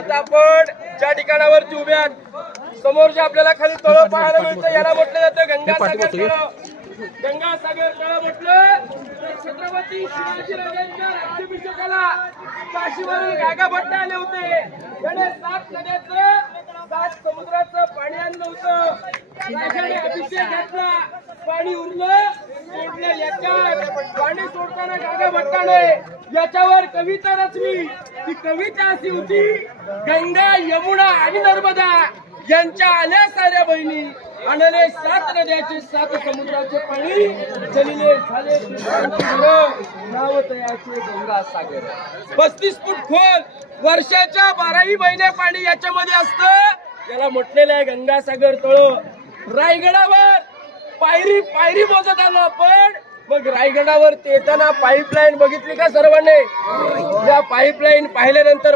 आता आपण ज्या ठिकाणावरती उभे आहात समोर जे आपल्याला खाली तळ पाहायला मिळतं याला म्हटलं जातं गंगासागर तळ. गंगासागर तळ म्हटलं तर छत्रपती शिवाजी राजांच्या राज्याभिषेकाला काशीवरून गागा भट्ट आले होते. त्याने सात नद्याचं सात समुद्राचं पाणी आणलं होतं. अभिषेक घेतला. पाणी उरलं सोडलं याच्यात पाणी सोडताना गागा भट्टाने याच्यावर कविता रचली. ती कविता अशी होती गंगा यमुना आणि नर्मदा यांच्या आल्या साऱ्या बहिणी. आणले सात नद्याचे सात समुद्राचे पाणी. चलिले झाले नाव तयाचे गंगा सागर पस्तीस फूट खोल वर्षाच्या बाराही महिने पाणी याच्यामध्ये असतं. याला म्हटलेलं आहे गंगासागर तळ. रायगडावर पायरी पायरी मोजत आलो आपण. मग रायगडावर येताना पाईपलाईन बघितली का सर्वांनी? या पाईपलाईन पाहिल्यानंतर